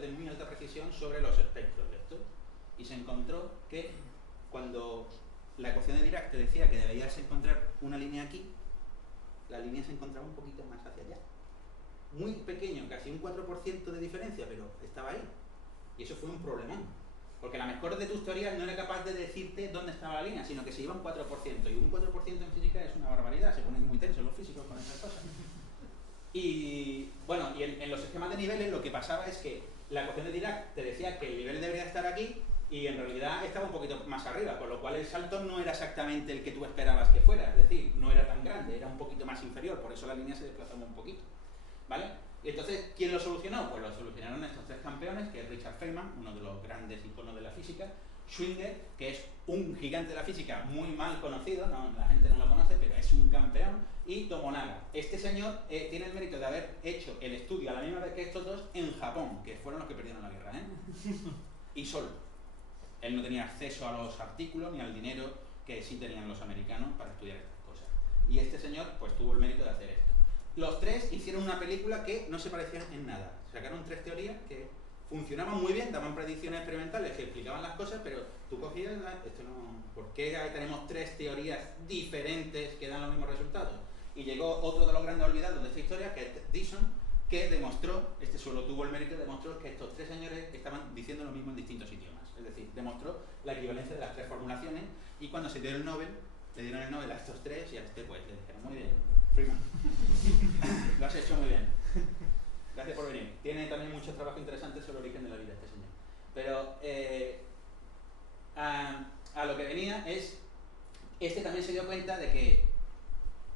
de muy alta precisión sobre los espectros de esto. Y se encontró que cuando la ecuación de Dirac te decía que deberías encontrar una línea aquí, la línea se encontraba un poquito más hacia allá. Muy pequeño, casi un 4% de diferencia, pero estaba ahí. Y eso fue un problemón. Porque la mejor de tus teorías no era capaz de decirte dónde estaba la línea, sino que se iba un 4%. Y un 4% en física es una barbaridad, se ponen muy tensos los físicos con esas cosas. Y bueno, y en los esquemas de niveles lo que pasaba es que la ecuación de Dirac te decía que el nivel debería estar aquí y en realidad estaba un poquito más arriba, con lo cual el salto no era exactamente el que tú esperabas que fuera, es decir, no era tan grande, era un poquito más inferior, por eso la línea se desplazaba un poquito, ¿vale? Y entonces, ¿quién lo solucionó? Pues lo solucionaron estos tres campeones, que es Richard Feynman, uno de los grandes iconos de la física, Schwinger, que es un gigante de la física muy mal conocido, no, la gente no lo conoce, pero es un campeón, y Tomonaga. Este señor tiene el mérito de haber hecho el estudio a la misma vez que estos dos en Japón, que fueron los que perdieron la guerra, y solo. Él no tenía acceso a los artículos ni al dinero que sí tenían los americanos para estudiar estas cosas. Y este señor pues tuvo el mérito de hacer esto. Los tres hicieron una película que no se parecían en nada. Sacaron tres teorías que funcionaban muy bien, daban predicciones experimentales que explicaban las cosas, pero tú cogías, esto no, ¿por qué tenemos tres teorías diferentes que dan los mismos resultados? Y llegó otro de los grandes olvidados de esta historia, que es Dyson, que demostró, este solo tuvo el mérito, demostró que estos tres señores estaban diciendo lo mismo en distintos idiomas. Es decir, demostró la equivalencia de las tres formulaciones, y cuando se dio el Nobel, le dieron el Nobel a estos tres y a este pues le dijeron, muy bien, Freeman, lo has hecho muy bien. Gracias por venir. Tiene también muchos trabajos interesantes sobre el origen de la vida este señor. Pero a lo que venía es, este también se dio cuenta de que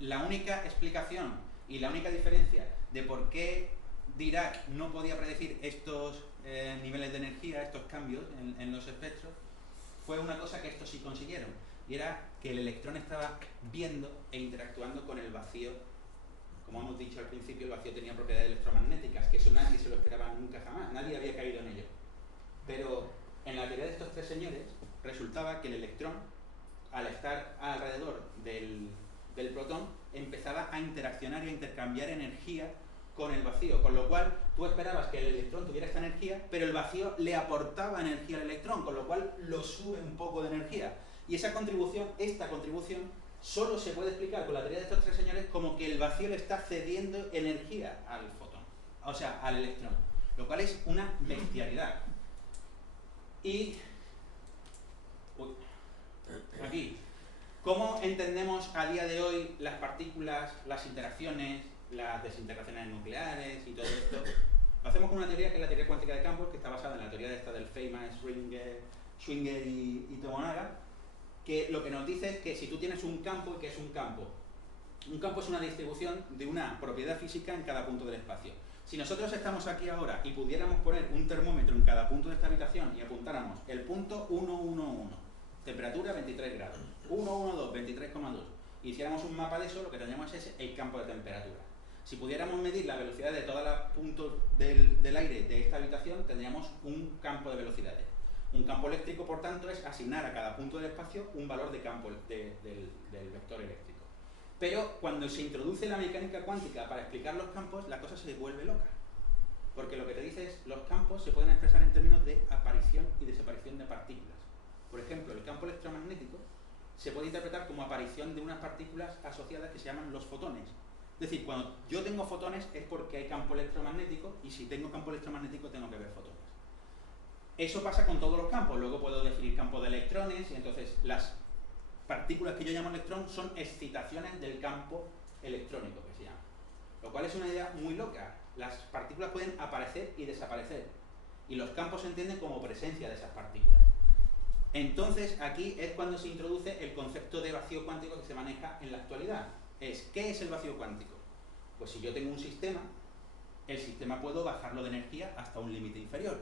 la única explicación y la única diferencia de por qué Dirac no podía predecir estos niveles de energía, estos cambios en los espectros, fue una cosa que estos sí consiguieron, y era que el electrón estaba viendo e interactuando con el vacío. Como hemos dicho al principio, el vacío tenía propiedades electromagnéticas, que eso nadie se lo esperaba nunca jamás, nadie había caído en ello. Pero en la teoría de estos tres señores, resultaba que el electrón, al estar alrededor del protón, empezaba a interaccionar y a intercambiar energía con el vacío, con lo cual tú esperabas que el electrón tuviera esta energía, pero el vacío le aportaba energía al electrón, con lo cual lo sube un poco de energía. Y esta contribución, solo se puede explicar con la teoría de estos tres señores como que el vacío le está cediendo energía al fotón, o sea, al electrón, lo cual es una bestialidad. Y aquí, ¿cómo entendemos a día de hoy las partículas, las interacciones, las desintegraciones nucleares y todo esto? Lo hacemos con una teoría que es la teoría cuántica de campos, que está basada en la teoría de esta del Feynman, Schwinger y Tomonaga, que lo que nos dice es que si tú tienes un campo, ¿y qué es un campo? Un campo es una distribución de una propiedad física en cada punto del espacio. Si nosotros estamos aquí ahora y pudiéramos poner un termómetro en cada punto de esta habitación y apuntáramos el punto 111, temperatura 23 grados, 112, 23,2, y hiciéramos un mapa de eso, lo que tendríamos es el campo de temperatura. Si pudiéramos medir la velocidad de todos los puntos del aire de esta habitación, tendríamos un campo de velocidades. Un campo eléctrico, por tanto, es asignar a cada punto del espacio un valor de campo del vector eléctrico. Pero cuando se introduce la mecánica cuántica para explicar los campos, la cosa se vuelve loca. Porque lo que te dice es, los campos se pueden expresar en términos de aparición y desaparición de partículas. Por ejemplo, el campo electromagnético se puede interpretar como aparición de unas partículas asociadas que se llaman los fotones. Es decir, cuando yo tengo fotones es porque hay campo electromagnético, y si tengo campo electromagnético tengo que ver fotones. Eso pasa con todos los campos. Luego puedo definir campo de electrones, y entonces las partículas que yo llamo electrón son excitaciones del campo electrónico, que se llama. Lo cual es una idea muy loca. Las partículas pueden aparecer y desaparecer, y los campos se entienden como presencia de esas partículas. Entonces aquí es cuando se introduce el concepto de vacío cuántico que se maneja en la actualidad. ¿Qué es el vacío cuántico? Pues si yo tengo un sistema, el sistema puedo bajarlo de energía hasta un límite inferior.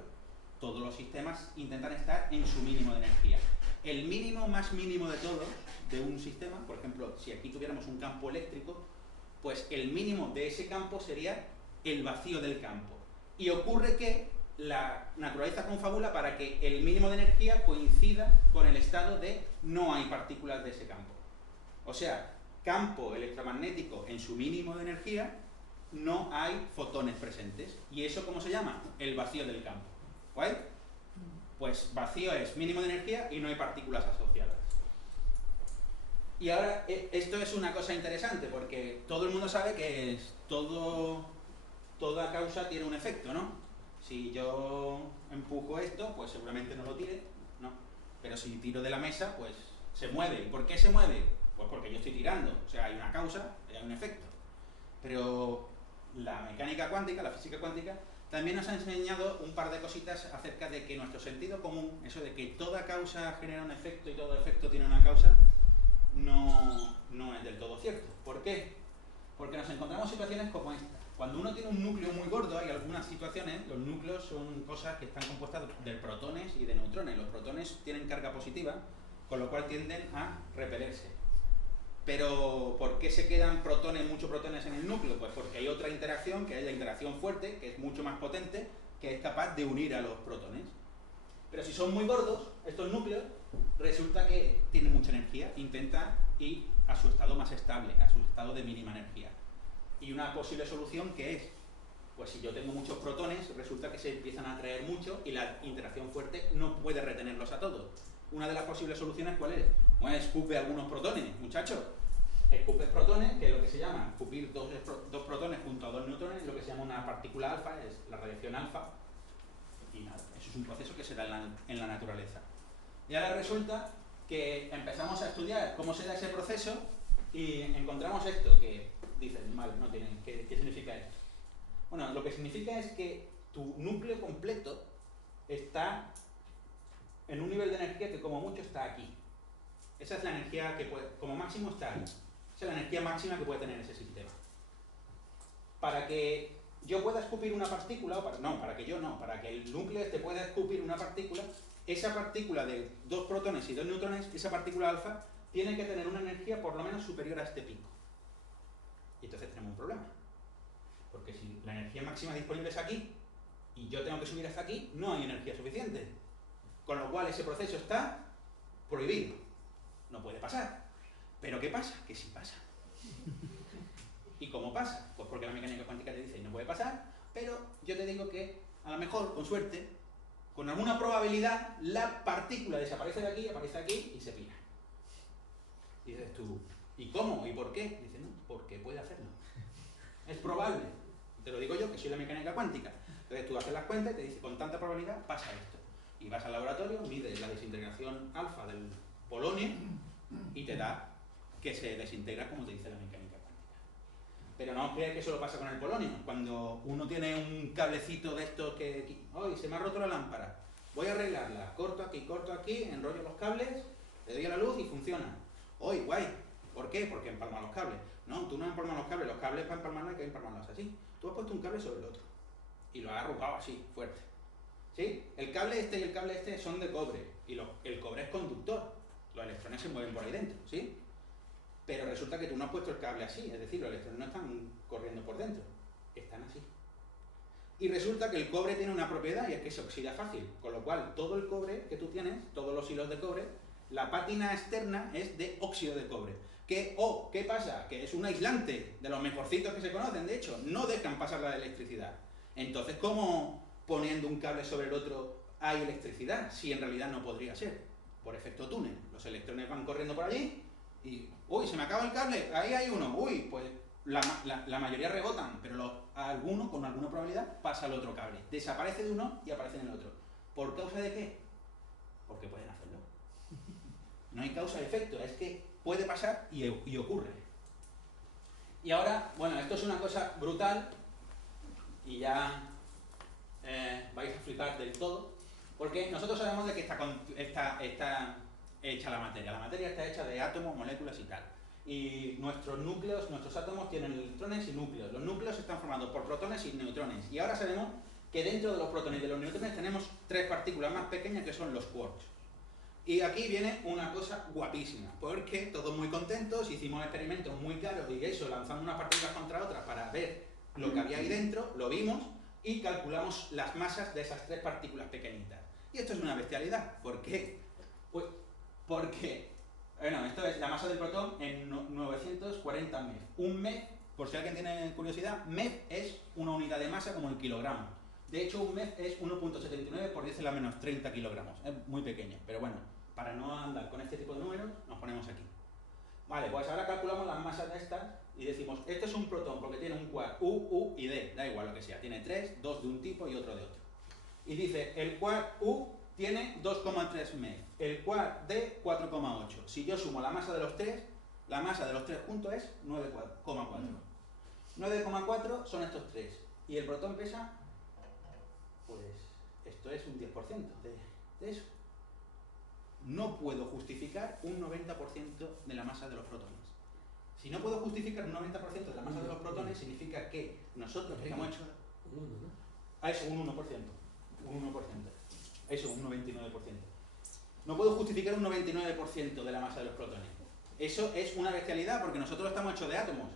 Todos los sistemas intentan estar en su mínimo de energía. El mínimo más mínimo de todos de un sistema, por ejemplo, si aquí tuviéramos un campo eléctrico, pues el mínimo de ese campo sería el vacío del campo. Y ocurre que la naturaleza confabula para que el mínimo de energía coincida con el estado de no hay partículas de ese campo. O sea, campo electromagnético en su mínimo de energía, no hay fotones presentes. ¿Y eso cómo se llama? El vacío del campo. ¿Guay? Pues vacío es mínimo de energía y no hay partículas asociadas. Y ahora, esto es una cosa interesante, porque todo el mundo sabe que toda causa tiene un efecto, ¿no? Si yo empujo esto, pues seguramente no lo tire, ¿no? Pero si tiro de la mesa, pues se mueve. ¿Y por qué se mueve? Pues porque yo estoy tirando. O sea, hay una causa y hay un efecto. Pero la mecánica cuántica, la física cuántica, también nos ha enseñado un par de cositas acerca de que nuestro sentido común, eso de que toda causa genera un efecto y todo efecto tiene una causa, no es del todo cierto. ¿Por qué? Porque nos encontramos situaciones como esta. Cuando uno tiene un núcleo muy gordo, hay algunas situaciones, los núcleos son cosas que están compuestas de protones y de neutrones. Los protones tienen carga positiva, con lo cual tienden a repelerse. Pero, ¿por qué se quedan muchos protones en el núcleo? Pues porque hay otra interacción, que es la interacción fuerte, que es mucho más potente, que es capaz de unir a los protones. Pero si son muy gordos, estos núcleos, resulta que tienen mucha energía, intentan ir a su estado más estable, a su estado de mínima energía. Y una posible solución, ¿qué es? Pues si yo tengo muchos protones, resulta que se empiezan a atraer mucho y la interacción fuerte no puede retenerlos a todos. Una de las posibles soluciones, ¿cuál es? Pues escupe algunos protones, muchachos. Escupes protones, que es lo que se llama escupir dos protones junto a dos neutrones, es lo que se llama una partícula alfa, es la radiación alfa. Y nada, eso es un proceso que se da en la naturaleza. Y ahora resulta que empezamos a estudiar cómo se da ese proceso y encontramos esto, que dicen, vale, no tienen, ¿qué significa esto? Bueno, lo que significa es que tu núcleo completo está en un nivel de energía que como mucho está aquí. Esa es la energía que puede, como máximo está ahí. Esa es la energía máxima que puede tener ese sistema. Para que yo pueda escupir una partícula, para que el núcleo este pueda escupir una partícula, esa partícula de dos protones y dos neutrones, esa partícula alfa, tiene que tener una energía por lo menos superior a este pico. Y entonces tenemos un problema. Porque si la energía máxima disponible es aquí, y yo tengo que subir hasta aquí, no hay energía suficiente. Con lo cual ese proceso está prohibido. No puede pasar. ¿Pero qué pasa? Que sí pasa. ¿Y cómo pasa? Pues porque la mecánica cuántica te dice que no puede pasar, pero yo te digo que, a lo mejor, con suerte, con alguna probabilidad, la partícula desaparece de aquí, aparece aquí y se pira. Y dices tú, ¿y cómo? ¿Y por qué? Dices, no, porque puede hacerlo. Es probable. Te lo digo yo, que soy la mecánica cuántica. Entonces tú haces las cuentas y te dice, con tanta probabilidad pasa esto. Y vas al laboratorio, mides la desintegración alfa del polonio y te da que se desintegra como te dice la mecánica cuántica. Pero no os creáis que solo pasa con el polonio. Cuando uno tiene un cablecito de estos que... ¡Ay, se me ha roto la lámpara! Voy a arreglarla. Corto aquí, enrollo los cables, le doy a la luz y funciona. ¡Ay, guay! ¿Por qué? Porque empalma los cables. No, tú no empalmas los cables para empalmarlos hay que empalmarlos así. Tú has puesto un cable sobre el otro y lo has arrugado así, fuerte. ¿Sí? El cable este y el cable este son de cobre y el cobre es conductor. Los electrones se mueven por ahí dentro, ¿sí? Pero resulta que tú no has puesto el cable así, es decir, los electrones no están corriendo por dentro, están así. Y resulta que el cobre tiene una propiedad y es que se oxida fácil, con lo cual todo el cobre que tú tienes, todos los hilos de cobre, la pátina externa es de óxido de cobre. ¿Qué pasa? Que es un aislante de los mejorcitos que se conocen, de hecho, no dejan pasar la electricidad. Entonces, ¿cómo poniendo un cable sobre el otro hay electricidad? Si en realidad no podría ser, por efecto túnel. Los electrones van corriendo por allí y, uy, se me acaba el cable, ahí hay uno, uy, pues la mayoría rebotan, pero alguno, con alguna probabilidad, pasa al otro cable. Desaparece de uno y aparece en el otro. ¿Por causa de qué? Porque pueden hacerlo. No hay causa de efecto, es que puede pasar y ocurre. Y ahora, bueno, esto es una cosa brutal y ya vais a flipar del todo, porque nosotros sabemos de que está hecha la materia. La materia está hecha de átomos, moléculas y tal. Y nuestros núcleos, nuestros átomos tienen electrones y núcleos. Los núcleos están formados por protones y neutrones. Y ahora sabemos que dentro de los protones y de los neutrones tenemos tres partículas más pequeñas que son los quarks. Y aquí viene una cosa guapísima, porque todos muy contentos, hicimos experimentos muy caros y eso, lanzamos unas partículas contra otras para ver lo que había ahí dentro, lo vimos y calculamos las masas de esas tres partículas pequeñitas. Y esto es una bestialidad. ¿Por qué? Pues porque, bueno, esto es la masa del protón en 940 MeV. Un MeV por si alguien tiene curiosidad, MeV es una unidad de masa como el kilogramo. De hecho, un MeV es 1.79 por 10 a la menos 30 kilogramos. Es muy pequeño, pero bueno, para no andar con este tipo de números, nos ponemos aquí. Vale, pues ahora calculamos las masas de estas y decimos, este es un protón porque tiene un quark U, U y D, da igual lo que sea. Tiene 3, 2 de un tipo y otro de otro. Y dice, el quark U tiene 2,3 MeV, el quark D 4,8. Si yo sumo la masa de los tres juntos es 9,4. 9,4 son estos tres. Y el protón pesa, pues, esto es un 10% de eso. No puedo justificar un 90% de la masa de los protones. Si no puedo justificar un 90% de la masa de los protones, significa que nosotros que hemos hecho... A eso, un 1%. Un 1%. Eso, un 99%. No puedo justificar un 99% de la masa de los protones. Eso es una bestialidad, porque nosotros estamos hechos de átomos.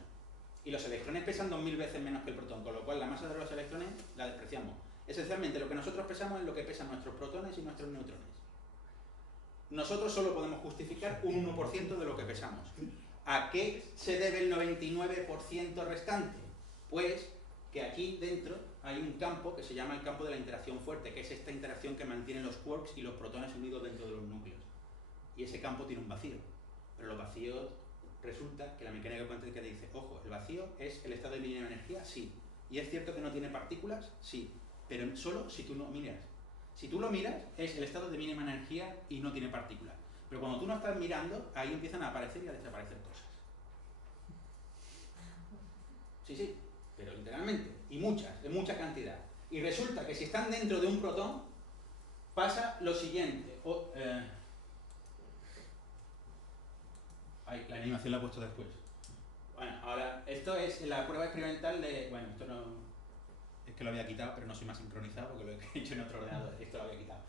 Y los electrones pesan 2000 veces menos que el protón, con lo cual la masa de los electrones la despreciamos. Esencialmente, lo que nosotros pesamos es lo que pesan nuestros protones y nuestros neutrones. Nosotros solo podemos justificar un 1% de lo que pesamos. ¿A qué se debe el 99% restante? Pues que aquí dentro hay un campo que se llama el campo de la interacción fuerte, que es esta interacción que mantiene los quarks y los protones unidos dentro de los núcleos. Y ese campo tiene un vacío. Pero los vacíos, resulta que la mecánica cuántica dice, ojo, el vacío es el estado de mínima energía, sí. Y es cierto que no tiene partículas, sí. Pero solo si tú no miras. Si tú lo miras, es el estado de mínima energía y no tiene partículas. Pero cuando tú no estás mirando, ahí empiezan a aparecer y a desaparecer cosas. Sí, sí, pero literalmente. Y muchas, en mucha cantidad. Y resulta que si están dentro de un protón, pasa lo siguiente. La animación la he puesto después. Bueno, ahora, esto es la prueba experimental de... Bueno, esto no... Es que lo había quitado, pero no soy más sincronizado porque lo he hecho en otro ordenador. Esto lo había quitado.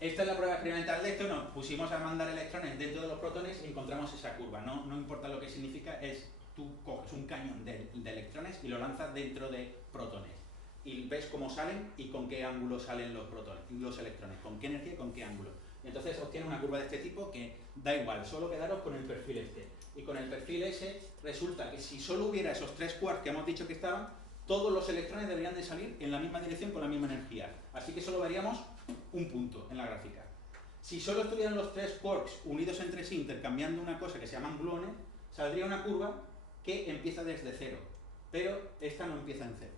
Esta es la prueba experimental de esto. Nos pusimos a mandar electrones dentro de los protones y encontramos esa curva. No importa lo que significa, es tú coges un cañón de electrones y lo lanzas dentro de protones. Y ves cómo salen y con qué ángulo salen los protones, los electrones, con qué energía y con qué ángulo. Y entonces obtienes una curva de este tipo que da igual, solo quedaros con el perfil este. Y con el perfil ese resulta que si solo hubiera esos tres quarks que hemos dicho que estaban, todos los electrones deberían de salir en la misma dirección con la misma energía. Así que solo veríamos un punto en la gráfica. Si solo estuvieran los tres quarks unidos entre sí intercambiando una cosa que se llaman gluones, saldría una curva que empieza desde cero. Pero esta no empieza en cero.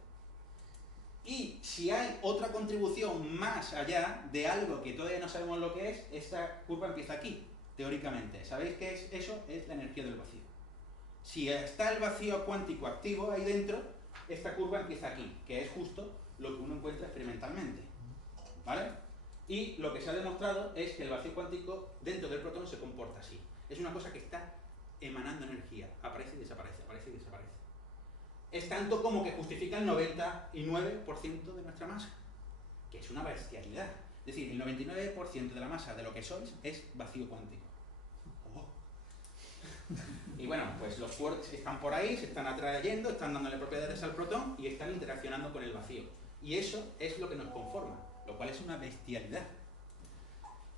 Y si hay otra contribución más allá de algo que todavía no sabemos lo que es, esta curva empieza aquí, teóricamente. ¿Sabéis qué es eso? Es la energía del vacío. Si está el vacío cuántico activo ahí dentro, esta curva empieza aquí, que es justo lo que uno encuentra experimentalmente. ¿Vale? Y lo que se ha demostrado es que el vacío cuántico dentro del protón se comporta así. Es una cosa que está emanando energía. Aparece y desaparece, aparece y desaparece. Es tanto como que justifica el 99% de nuestra masa, que es una bestialidad. Es decir, el 99% de la masa de lo que sois es vacío cuántico. Oh. Y bueno, pues los quarks están por ahí, se están atrayendo, están dándole propiedades al protón y están interaccionando con el vacío. Y eso es lo que nos conforma, lo cual es una bestialidad.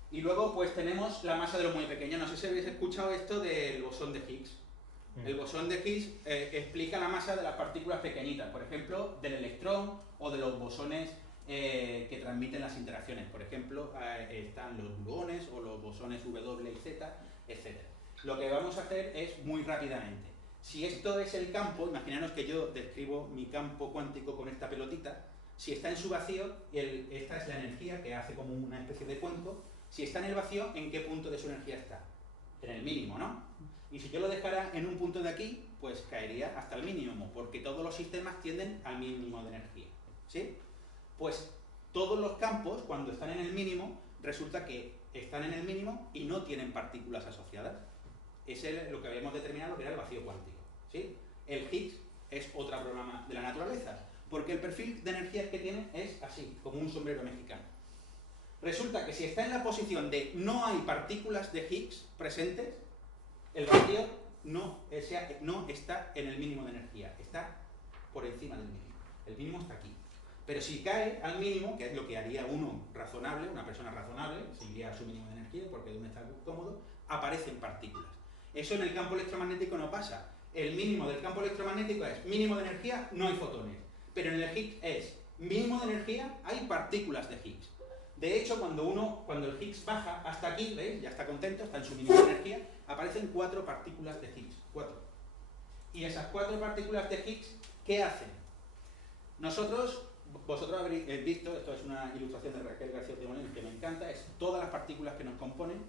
Y luego pues tenemos la masa de lo muy pequeño. No sé si habéis escuchado esto del bosón de Higgs. El bosón de Higgs explica la masa de las partículas pequeñitas, por ejemplo, del electrón o de los bosones que transmiten las interacciones. Por ejemplo, están los gluones o los bosones W y Z, etc. Lo que vamos a hacer es muy rápidamente. Si esto es el campo, imaginaros que yo describo mi campo cuántico con esta pelotita. Si está en su vacío, esta es la energía que hace como una especie de cuenco. Si está en el vacío, ¿en qué punto de su energía está? En el mínimo, ¿no? Y si yo lo dejara en un punto de aquí, pues caería hasta el mínimo, porque todos los sistemas tienden al mínimo de energía. ¿Sí? Pues todos los campos, cuando están en el mínimo, resulta que están en el mínimo y no tienen partículas asociadas. Ese es lo que habíamos determinado que era el vacío cuántico. ¿Sí? El Higgs es otro programa de la naturaleza, porque el perfil de energías que tiene es así, como un sombrero mexicano. Resulta que si está en la posición de no hay partículas de Higgs presentes, el vacío no está en el mínimo de energía, está por encima del mínimo. El mínimo está aquí. Pero si cae al mínimo, que es lo que haría uno razonable, una persona razonable, si iría a su mínimo de energía, porque es donde está cómodo, aparecen partículas. Eso en el campo electromagnético no pasa. el mínimo del campo electromagnético es mínimo de energía, no hay fotones. Pero en el Higgs es mínimo de energía, hay partículas de Higgs. De hecho, cuando el Higgs baja hasta aquí, ¿veis? Ya está contento, está en su mínimo de energía, aparecen 4 partículas de Higgs. 4. Y esas 4 partículas de Higgs, ¿qué hacen? Vosotros habréis visto, esto es una ilustración de Raquel García Timolín que me encanta, es todas las partículas que nos componen.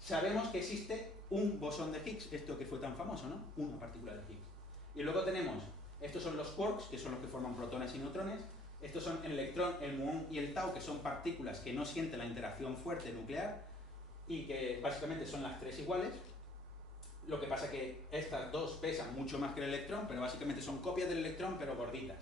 Sabemos que existe un bosón de Higgs, esto que fue tan famoso, ¿no? Una partícula de Higgs. Y luego tenemos, estos son los quarks, que son los que forman protones y neutrones. Estos son el electrón, el muón y el tau, que son partículas que no sienten la interacción fuerte nuclear y que básicamente son las 3 iguales. Lo que pasa que estas dos pesan mucho más que el electrón, pero básicamente son copias del electrón, pero gorditas.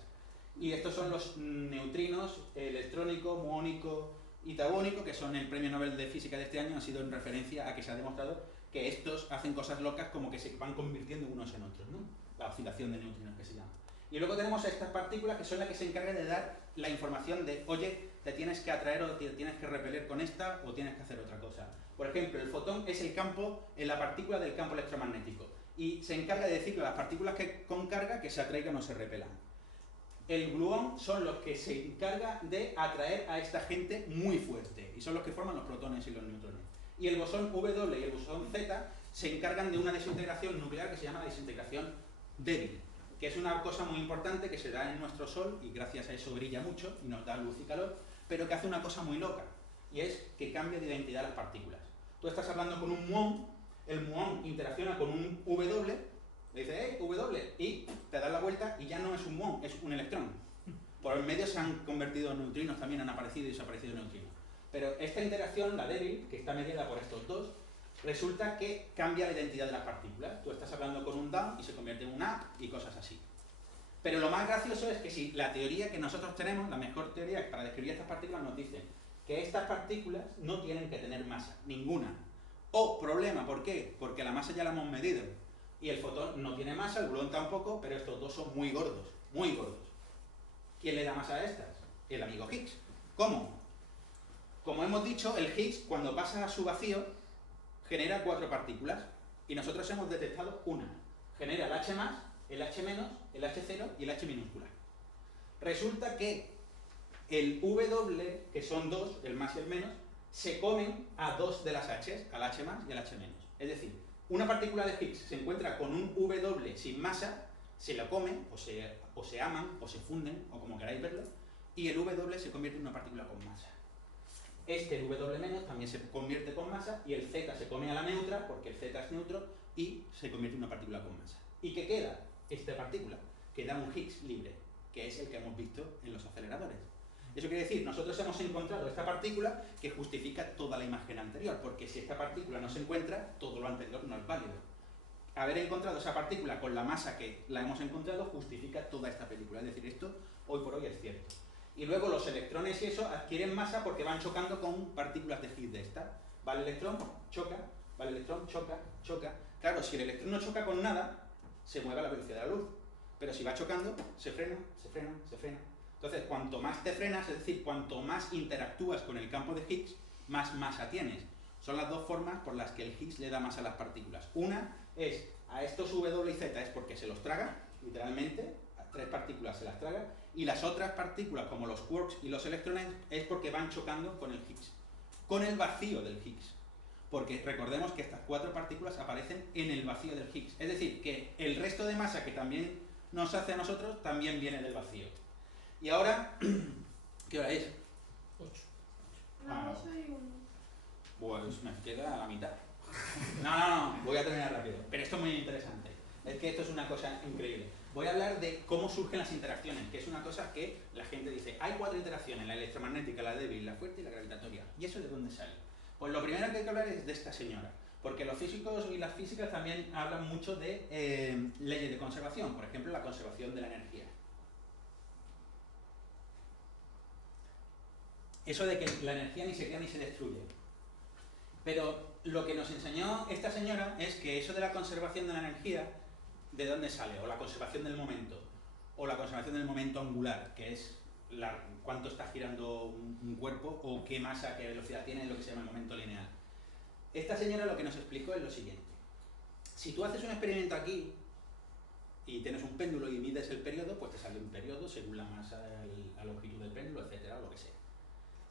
Y estos son los neutrinos, electrónico, muónico y tauónico, que son el premio Nobel de Física de este año, ha sido en referencia a que se ha demostrado que estos hacen cosas locas como que se van convirtiendo unos en otros, ¿no? La oscilación de neutrinos que se llama. Y luego tenemos estas partículas que son las que se encargan de dar la información de, oye, te tienes que atraer o te tienes que repeler con esta o tienes que hacer otra cosa. Por ejemplo, el fotón es el campo, la partícula del campo electromagnético y se encarga de decirle a las partículas con carga que se atraigan o se repelan. El gluón son los que se encargan de atraer a esta gente muy fuerte y son los que forman los protones y los neutrones. Y el bosón W y el bosón Z se encargan de una desintegración nuclear que se llama desintegración débil, que es una cosa muy importante que se da en nuestro Sol y gracias a eso brilla mucho y nos da luz y calor, pero que hace una cosa muy loca, y es que cambia de identidad las partículas. Tú estás hablando con un muón, el muón interacciona con un W, le dices, hey, W, y te das la vuelta y ya no es un muón, es un electrón. Por el medio se han convertido en neutrinos, también han aparecido y desaparecido neutrinos. Pero esta interacción, la débil, que está mediada por estos dos, resulta que cambia la identidad de las partículas. Tú estás hablando con un down y se convierte en un up y cosas así. Pero lo más gracioso es que si la teoría que nosotros tenemos, la mejor teoría para describir estas partículas, nos dice que estas partículas no tienen que tener masa, ninguna. O problema, ¿por qué? Porque la masa ya la hemos medido. Y el fotón no tiene masa, el gluón tampoco, pero estos dos son muy gordos, muy gordos. ¿Quién le da masa a estas? El amigo Higgs. ¿Cómo? Como hemos dicho, el Higgs, cuando pasa a su vacío, genera 4 partículas, y nosotros hemos detectado una. Genera el H+, el H-, el H0 y el H minúscula. Resulta que el W, que son 2, el más y el menos, se comen a 2 de las H's, al H+ y al H-. Es decir, una partícula de Higgs se encuentra con un W sin masa, se la comen, o se aman, o se funden, o como queráis verlo, y el W se convierte en una partícula con masa. Este W- también se convierte con masa y el Z se come a la neutra porque el Z es neutro y se convierte en una partícula con masa. ¿Y qué queda? Esta partícula. Queda un Higgs libre, que es el que hemos visto en los aceleradores. Eso quiere decir, nosotros hemos encontrado esta partícula que justifica toda la imagen anterior, porque si esta partícula no se encuentra, todo lo anterior no es válido. Haber encontrado esa partícula con la masa que la hemos encontrado justifica toda esta película. Es decir, esto hoy por hoy es cierto. Y luego los electrones y eso adquieren masa porque van chocando con partículas de Higgs de esta. Va el electrón, choca, va el electrón, choca, choca. Claro, si el electrón no choca con nada, se mueve a la velocidad de la luz. Pero si va chocando, se frena, se frena, se frena. Entonces, cuanto más te frenas, es decir, cuanto más interactúas con el campo de Higgs, más masa tienes. Son las dos formas por las que el Higgs le da masa a las partículas. Una es, a estos W y Z es porque se los traga, literalmente, a 3 partículas se las traga, y las otras partículas, como los quarks y los electrones, es porque van chocando con el Higgs, con el vacío del Higgs. Porque recordemos que estas 4 partículas aparecen en el vacío del Higgs. Es decir, que el resto de masa que también nos hace a nosotros, también viene del vacío. Y ahora, ¿qué hora es? 8. No, soy 1. Pues me queda a la mitad. No, voy a terminar rápido. Pero esto es muy interesante. Es que esto es una cosa increíble. Voy a hablar de cómo surgen las interacciones, que es una cosa que la gente dice, hay 4 interacciones, la electromagnética, la débil, la fuerte y la gravitatoria. ¿Y eso de dónde sale? Pues lo primero que hay que hablar es de esta señora, porque los físicos y las físicas también hablan mucho de leyes de conservación, por ejemplo, la conservación de la energía. Eso de que la energía ni se crea ni se destruye. Pero lo que nos enseñó esta señora es que eso de la conservación de la energía, ¿de dónde sale? O la conservación del momento, o la conservación del momento angular, que es cuánto está girando un cuerpo, o qué masa, qué velocidad tiene, lo que se llama el momento lineal. Esta señora lo que nos explicó es lo siguiente. Si tú haces un experimento aquí, y tienes un péndulo y mides el periodo, pues te sale un periodo según la masa, la longitud del péndulo, etcétera, o lo que sea.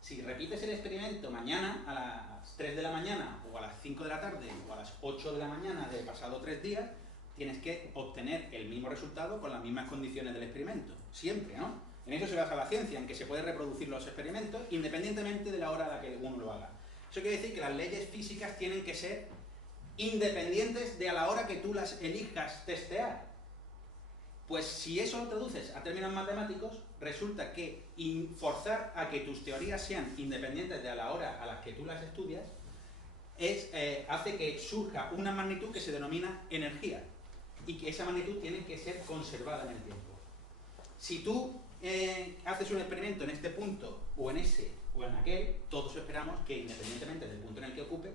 Si repites el experimento mañana a las 3 de la mañana, o a las 5 de la tarde, o a las 8 de la mañana de pasado 3 días, tienes que obtener el mismo resultado con las mismas condiciones del experimento. Siempre, ¿no? En eso se basa la ciencia, en que se puede reproducir los experimentos independientemente de la hora a la que uno lo haga. Eso quiere decir que las leyes físicas tienen que ser independientes de a la hora que tú las elijas testear. Pues si eso lo traduces a términos matemáticos, resulta que forzar a que tus teorías sean independientes de a la hora a la que tú las estudias hace que surja una magnitud que se denomina energía, y que esa magnitud tiene que ser conservada en el tiempo. Si tú haces un experimento en este punto, o en ese, o en aquel, todos esperamos que independientemente del punto en el que ocupe,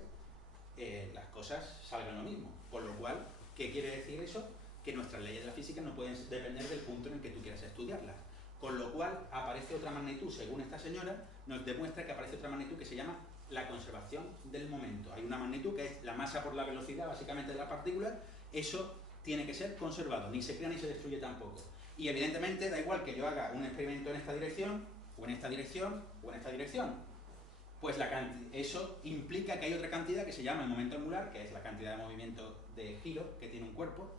las cosas salgan lo mismo. Por lo cual, ¿qué quiere decir eso? Que nuestras leyes de la física no pueden depender del punto en el que tú quieras estudiarlas. Con lo cual, aparece otra magnitud, según esta señora, nos demuestra que aparece otra magnitud que se llama la conservación del momento. Hay una magnitud que es la masa por la velocidad, básicamente, de las partículas. Eso tiene que ser conservado, ni se crea ni se destruye tampoco. Y evidentemente, da igual que yo haga un experimento en esta dirección, o en esta dirección, o en esta dirección. Pues eso implica que hay otra cantidad que se llama el momento angular, que es la cantidad de movimiento de giro que tiene un cuerpo,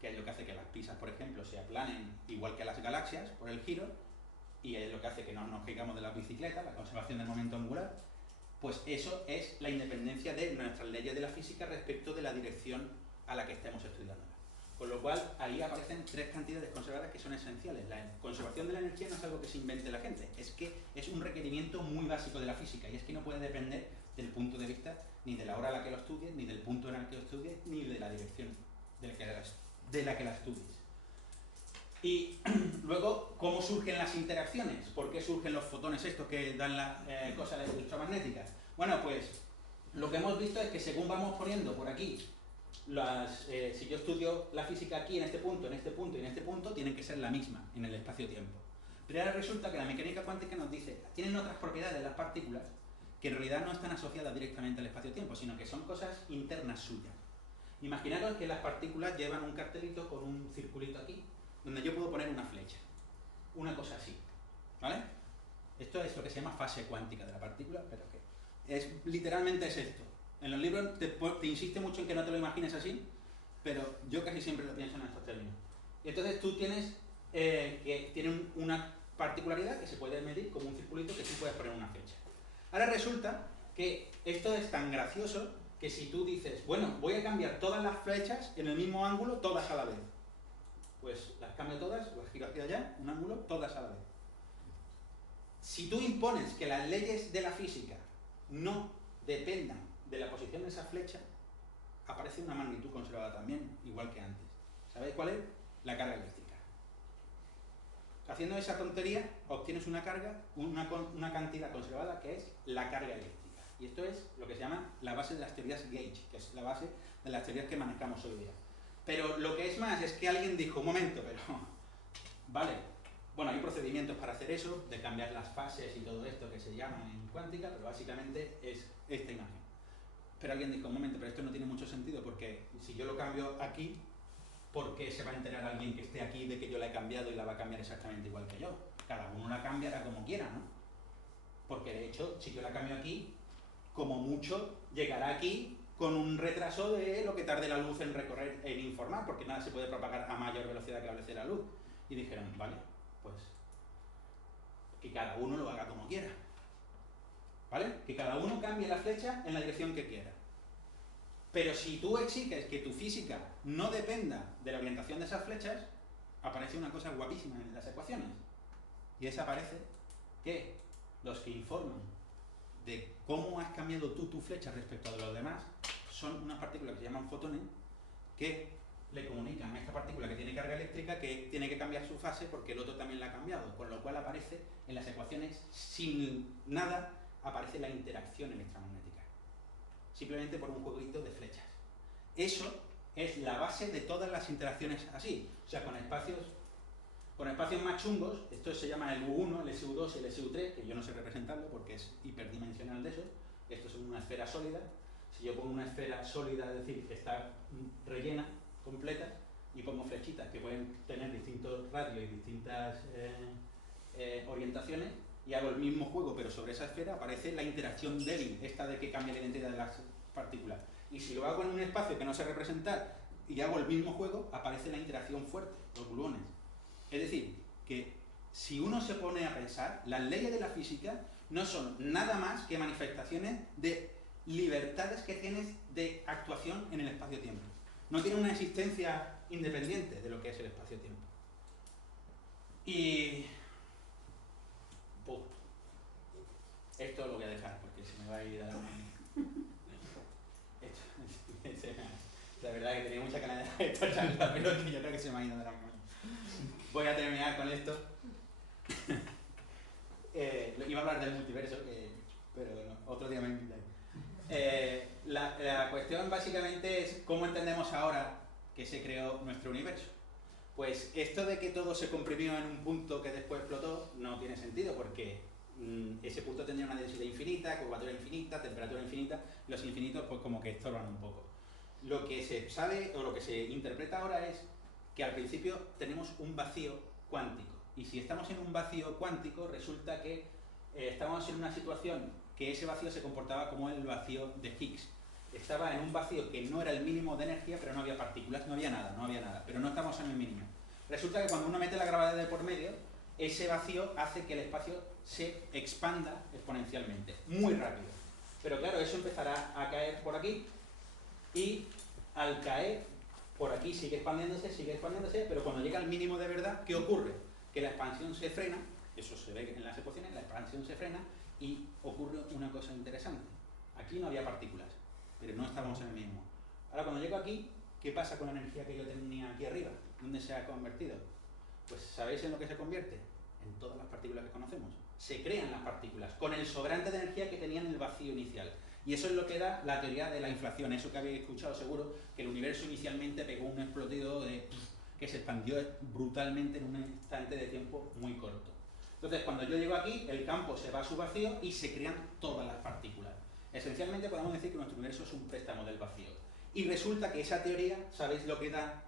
que es lo que hace que las pisas, por ejemplo, se aplanen igual que las galaxias por el giro, y es lo que hace que no nos caigamos de la bicicleta, la conservación del momento angular. Pues eso es la independencia de nuestras leyes de la física respecto de la dirección a la que estemos estudiando. Con lo cual, ahí aparecen tres cantidades conservadas que son esenciales. La conservación de la energía no es algo que se invente la gente, es que es un requerimiento muy básico de la física, y es que no puede depender del punto de vista ni de la hora a la que lo estudies, ni del punto en el que lo estudies, ni de la dirección de la que la estudies. Y luego, ¿cómo surgen las interacciones? ¿Por qué surgen los fotones estos que dan las cosas electromagnéticas? Bueno, pues lo que hemos visto es que según vamos poniendo por aquí, si yo estudio la física aquí, en este punto, en este punto y en este punto, tienen que ser la misma en el espacio-tiempo. Pero ahora resulta que la mecánica cuántica nos dice, tienen otras propiedades las partículas que en realidad no están asociadas directamente al espacio-tiempo, sino que son cosas internas suyas. Imaginaros que las partículas llevan un cartelito con un circulito aquí, donde yo puedo poner una flecha, una cosa así, ¿vale? Esto es lo que se llama fase cuántica de la partícula, pero que literalmente es esto. En los libros te insiste mucho en que no te lo imagines así, pero yo casi siempre lo pienso en estos términos. Y entonces tú tienes que tienen una particularidad que se puede medir como un circulito que tú puedes poner una flecha. Ahora resulta que esto es tan gracioso que si tú dices, bueno, voy a cambiar todas las flechas en el mismo ángulo, todas a la vez. Pues las cambio todas, las giro hacia allá, un ángulo, todas a la vez. Si tú impones que las leyes de la física no dependan de la posición de esa flecha, aparece una magnitud conservada también, igual que antes. ¿Sabéis cuál es? La carga eléctrica. Haciendo esa tontería, obtienes una carga, una cantidad conservada que es la carga eléctrica. Y esto es lo que se llama la base de las teorías gauge, que es la base de las teorías que manejamos hoy día. Pero lo que es más es que alguien dijo, un momento, pero vale, bueno, hay procedimientos para hacer eso, de cambiar las fases y todo esto que se llaman en cuántica, pero básicamente es esta imagen. Pero alguien dijo, un momento, pero esto no tiene mucho sentido, porque si yo lo cambio aquí, ¿por qué se va a enterar alguien que esté aquí de que yo la he cambiado y la va a cambiar exactamente igual que yo? Cada uno la cambiará como quiera, ¿no? Porque de hecho, si yo la cambio aquí, como mucho, llegará aquí con un retraso de lo que tarde la luz en recorrer, en informar, porque nada se puede propagar a mayor velocidad que la velocidad de la luz. Y dijeron, vale, pues que cada uno lo haga como quiera. ¿Vale? Que cada uno cambie la flecha en la dirección que quiera. Pero si tú exiges que tu física no dependa de la orientación de esas flechas, aparece una cosa guapísima en las ecuaciones. Y es aparece que los que informan de cómo has cambiado tú tu flecha respecto a los demás son unas partículas que se llaman fotones, que le comunican a esta partícula que tiene carga eléctrica que tiene que cambiar su fase porque el otro también la ha cambiado, con lo cual aparece en las ecuaciones sin nada, aparece la interacción electromagnética, simplemente por un jueguito de flechas. Eso es la base de todas las interacciones así, o sea, con espacios más chungos. Esto se llama el U1, el SU2 y el SU3, que yo no sé representarlo porque es hiperdimensional de eso. Esto es una esfera sólida. Si yo pongo una esfera sólida, es decir, que está rellena, completa, y pongo flechitas que pueden tener distintos radios y distintas orientaciones, y hago el mismo juego, pero sobre esa esfera aparece la interacción débil, esta de que cambia la identidad de las partículas. Y si lo hago en un espacio que no sé representar y hago el mismo juego, aparece la interacción fuerte, los gluones. Es decir, que si uno se pone a pensar, las leyes de la física no son nada más que manifestaciones de libertades que tienes de actuación en el espacio-tiempo. No tiene una existencia independiente de lo que es el espacio-tiempo. Y esto lo voy a dejar porque se me va a ir a la mano. La verdad es que tenía mucha ganas de esta charla, pero que yo creo que se me ha ido de la mano. Voy a terminar con esto. Iba a hablar del multiverso, pero bueno, otro día me invitáis. La cuestión básicamente es cómo entendemos ahora que se creó nuestro universo. Pues esto de que todo se comprimió en un punto que después explotó no tiene sentido, porque ese punto tendría una densidad infinita, curvatura infinita, temperatura infinita. Los infinitos pues como que estorban un poco. Lo que se sabe o lo que se interpreta ahora es que al principio tenemos un vacío cuántico, y si estamos en un vacío cuántico resulta que estamos en una situación que ese vacío se comportaba como el vacío de Higgs. Estaba en un vacío que no era el mínimo de energía, pero no había partículas, no había nada, pero no estamos en el mínimo. Resulta que cuando uno mete la gravedad de por medio, ese vacío hace que el espacio se expanda exponencialmente, muy rápido. Pero claro, eso empezará a caer por aquí, y al caer por aquí sigue expandiéndose, pero cuando llega al mínimo de verdad, ¿qué ocurre? Que la expansión se frena, eso se ve en las ecuaciones, la expansión se frena y ocurre una cosa interesante. Aquí no había partículas, pero no estábamos en el mínimo. Ahora cuando llego aquí, ¿qué pasa con la energía que yo tenía aquí arriba? ¿Dónde se ha convertido? Pues ¿sabéis en lo que se convierte? En todas las partículas que conocemos. Se crean las partículas con el sobrante de energía que tenían en el vacío inicial. Y eso es lo que da la teoría de la inflación, eso que habéis escuchado seguro, que el universo inicialmente pegó un explotido que se expandió brutalmente en un instante de tiempo muy corto. Entonces, cuando yo llego aquí, el campo se va a su vacío y se crean todas las partículas. Esencialmente podemos decir que nuestro universo es un préstamo del vacío. Y resulta que esa teoría, ¿sabéis lo que da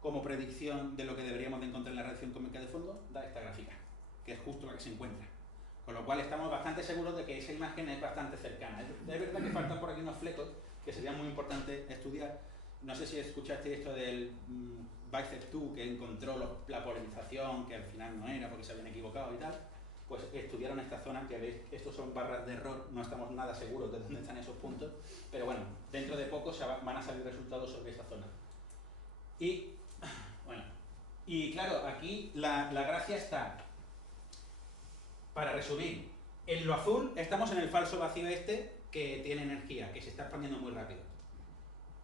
como predicción de lo que deberíamos de encontrar en la radiación cósmica de fondo? Da esta gráfica, que es justo la que se encuentra. Con lo cual estamos bastante seguros de que esa imagen es bastante cercana. Es verdad que faltan por aquí unos flecos que sería muy importante estudiar. No sé si escuchaste esto del Bicep 2, que encontró la polarización, que al final no era porque se habían equivocado y tal. Pues estudiaron esta zona, que veis, estos son barras de error, no estamos nada seguros de dónde están esos puntos, pero bueno, dentro de poco van a salir resultados sobre esa zona. Y, bueno, y claro, aquí la gracia está. Para resumir, en lo azul estamos en el falso vacío este que tiene energía, que se está expandiendo muy rápido.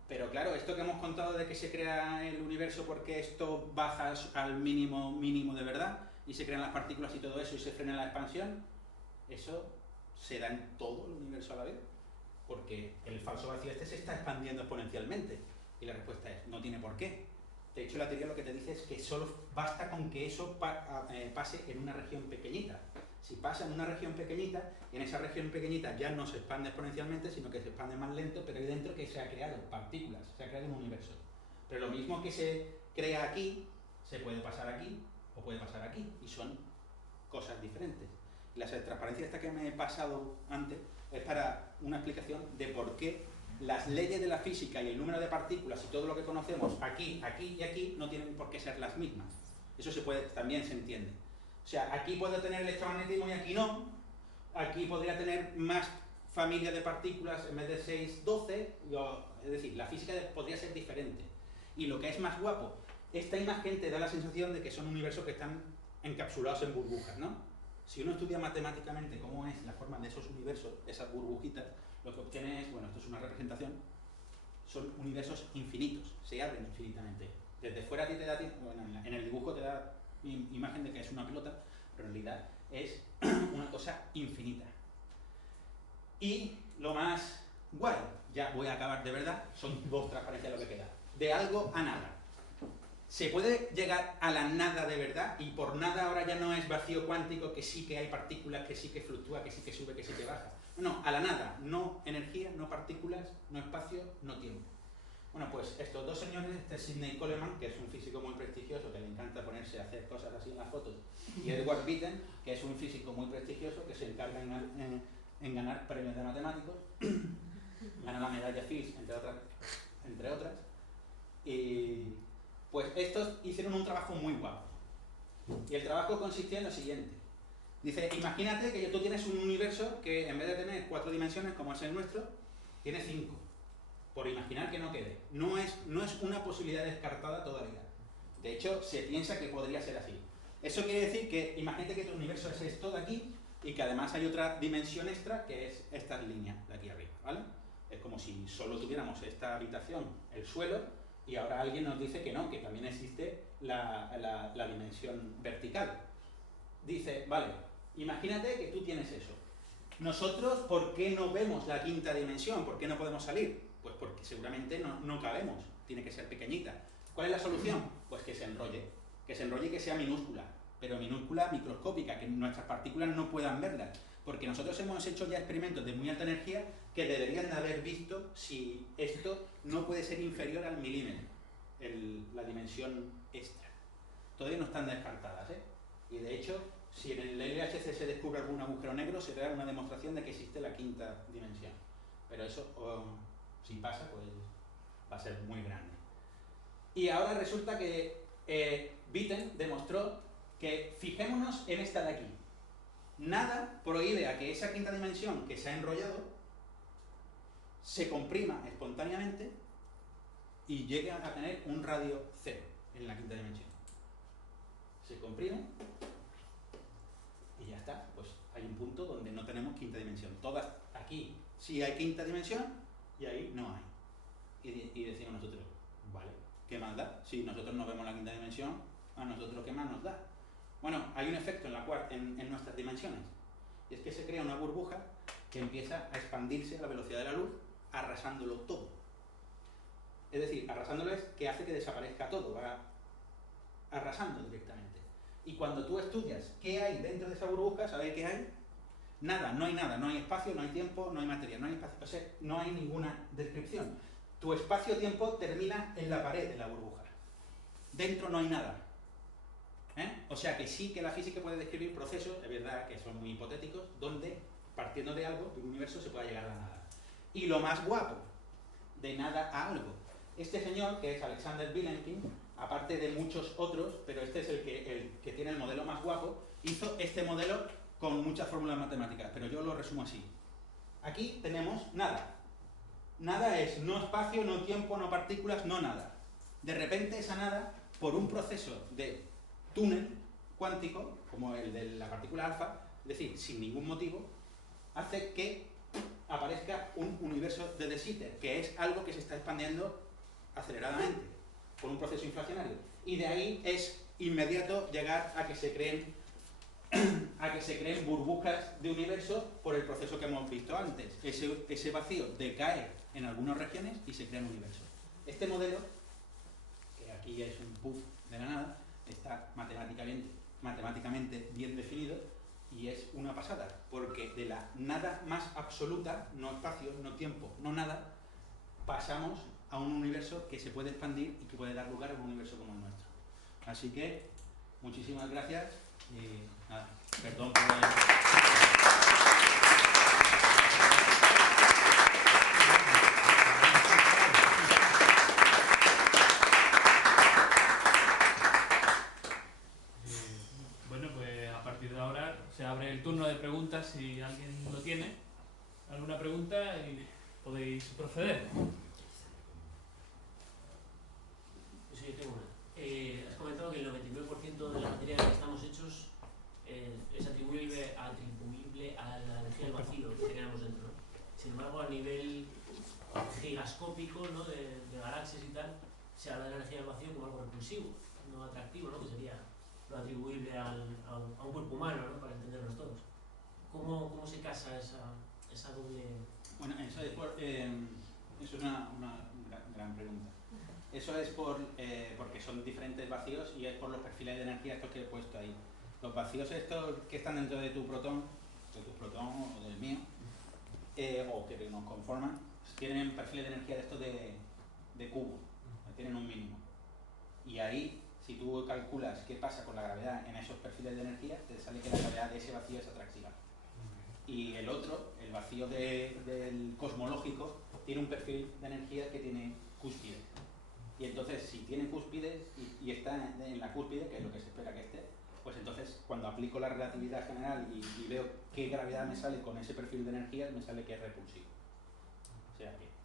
Pero claro, esto que hemos contado de que se crea el universo porque esto baja al mínimo de verdad y se crean las partículas y todo eso y se frena la expansión, ¿eso se da en todo el universo a la vez? Porque el falso vacío este se está expandiendo exponencialmente. Y la respuesta es, no tiene por qué. De hecho, la teoría lo que te dice es que solo basta con que eso pase en una región pequeñita. Si pasa en una región pequeñita, y en esa región pequeñita ya no se expande exponencialmente, sino que se expande más lento, pero hay dentro que se ha creado partículas, se ha creado un universo. Pero lo mismo que se crea aquí, se puede pasar aquí o puede pasar aquí, y son cosas diferentes. La transparencia esta que me he pasado antes es para una explicación de por qué las leyes de la física y el número de partículas y todo lo que conocemos aquí, aquí y aquí no tienen por qué ser las mismas. Eso también se entiende. O sea, aquí puedo tener electromagnetismo y aquí no. Aquí podría tener más familias de partículas en vez de 6, 12. Es decir, la física podría ser diferente. Y lo que es más guapo, esta imagen te da la sensación de que son universos que están encapsulados en burbujas, ¿no? Si uno estudia matemáticamente cómo es la forma de esos universos, esas burbujitas, lo que obtiene es, bueno, esto es una representación, son universos infinitos, se abren infinitamente. Desde fuera a ti te da, bueno, en el dibujo te da imagen de que es una pelota, pero en realidad es una cosa infinita. Y lo más guay, ya voy a acabar de verdad, son dos transparencias lo que queda, de algo a nada. Se puede llegar a la nada de verdad, y por nada ahora ya no es vacío cuántico, que sí que hay partículas, que sí que fluctúa, que sí que sube, que sí que baja. No, a la nada, no energía, no partículas, no espacio, no tiempo. Bueno, pues estos dos señores, este es Sidney Coleman, que es un físico muy prestigioso, que le encanta ponerse a hacer cosas así en las fotos, y Edward Witten, que es un físico muy prestigioso, que se encarga en ganar premios de matemáticos, gana la medalla Fields, entre otras, y pues estos hicieron un trabajo muy guapo. Y el trabajo consistía en lo siguiente. Dice, imagínate que tú tienes un universo que en vez de tener 4 dimensiones, como es el nuestro, tiene 5. Por imaginar que no quede. No es una posibilidad descartada todavía. De hecho, se piensa que podría ser así. Eso quiere decir que, imagínate que tu universo es esto de aquí, y que además hay otra dimensión extra, que es estas líneas de aquí arriba, ¿vale? Es como si solo tuviéramos esta habitación, el suelo, y ahora alguien nos dice que no, que también existe la dimensión vertical. Dice, vale, imagínate que tú tienes eso. Nosotros, ¿por qué no vemos la quinta dimensión? ¿Por qué no podemos salir? Pues porque seguramente no cabemos, tiene que ser pequeñita. ¿Cuál es la solución? Pues que se enrolle y que sea minúscula, pero minúscula microscópica, que nuestras partículas no puedan verlas. Porque nosotros hemos hecho ya experimentos de muy alta energía que deberían de haber visto si esto no puede ser inferior al milímetro, la dimensión extra. Todavía no están descartadas, ¿eh? Y de hecho, si en el LHC se descubre algún agujero negro, será una demostración de que existe la quinta dimensión. Pero eso, si pasa, pues va a ser muy grande. Y ahora resulta que Witten demostró que, fijémonos en esta de aquí, nada prohíbe a que esa quinta dimensión que se ha enrollado se comprima espontáneamente y llegue a tener un radio cero en la quinta dimensión. Se comprime y ya está. Pues hay un punto donde no tenemos quinta dimensión. Todas aquí sí hay quinta dimensión y ahí no hay. Y decimos nosotros, vale, ¿qué más da? Si nosotros no vemos la quinta dimensión, ¿a nosotros qué más nos da? Bueno, hay un efecto en nuestras dimensiones. Y es que se crea una burbuja que empieza a expandirse a la velocidad de la luz, arrasándolo todo. Es decir, arrasándolo es que hace que desaparezca todo, va arrasando directamente. Y cuando tú estudias qué hay dentro de esa burbuja, ¿sabes qué hay? Nada, no hay espacio, no hay tiempo, no hay materia, no hay espacio, o sea, no hay ninguna descripción. Tu espacio-tiempo termina en la pared de la burbuja. Dentro no hay nada. O sea que sí que la física puede describir procesos, es verdad que son muy hipotéticos, donde partiendo de algo, de un universo, se pueda llegar a la nada. Y lo más guapo, de nada a algo. Este señor, que es Alexander Vilenkin, aparte de muchos otros, pero este es el que tiene el modelo más guapo, hizo este modelo con muchas fórmulas matemáticas, pero yo lo resumo así. Aquí tenemos nada. Nada es no espacio, no tiempo, no partículas, no nada. De repente esa nada, por un proceso de túnel cuántico, como el de la partícula alfa, es decir, sin ningún motivo, hace que aparezca un universo de De Sitter, que es algo que se está expandiendo aceleradamente, por un proceso inflacionario. Y de ahí es inmediato llegar a que se creen burbujas de universo por el proceso que hemos visto antes. Ese vacío decae en algunas regiones y se crea un universo. Este modelo, que aquí es un puff de la nada, está matemáticamente bien definido y es una pasada, porque de la nada más absoluta, no espacio, no tiempo, no nada, pasamos a un universo que se puede expandir y que puede dar lugar a un universo como el nuestro. Así que, muchísimas gracias y nada, perdón por Bueno, pues a partir de ahora se abre el turno de preguntas si alguien lo tiene. ¿Alguna pregunta? Y podéis proceder. Sí, tengo una. Has comentado que el 99% de la materia de la que estamos hechos es atribuible a la energía del vacío que tenemos dentro, ¿no? Sin embargo, a nivel gigascópico, ¿no? de galaxias y tal, se habla de la energía del vacío como algo repulsivo, no atractivo, ¿no? Que sería lo atribuible a un cuerpo humano, ¿no? Para entendernos todos. ¿Cómo se casa esa doble...? Bueno, eso es una gran pregunta. Eso es porque son diferentes vacíos y es por los perfiles de energía estos que he puesto ahí. Los vacíos estos que están dentro de tu protón o del mío, o que nos conforman, tienen perfiles de energía de estos de de cubo, tienen un mínimo. Y ahí, si tú calculas qué pasa con la gravedad en esos perfiles de energía, te sale que la gravedad de ese vacío es atractiva. Y el otro, el vacío del cosmológico, tiene un perfil de energía que tiene cúspides. Y entonces, si tiene cúspides y está en la cúspide, que es lo que se espera que esté, pues entonces cuando aplico la relatividad general y veo qué gravedad me sale con ese perfil de energía, me sale que es repulsivo. O sea que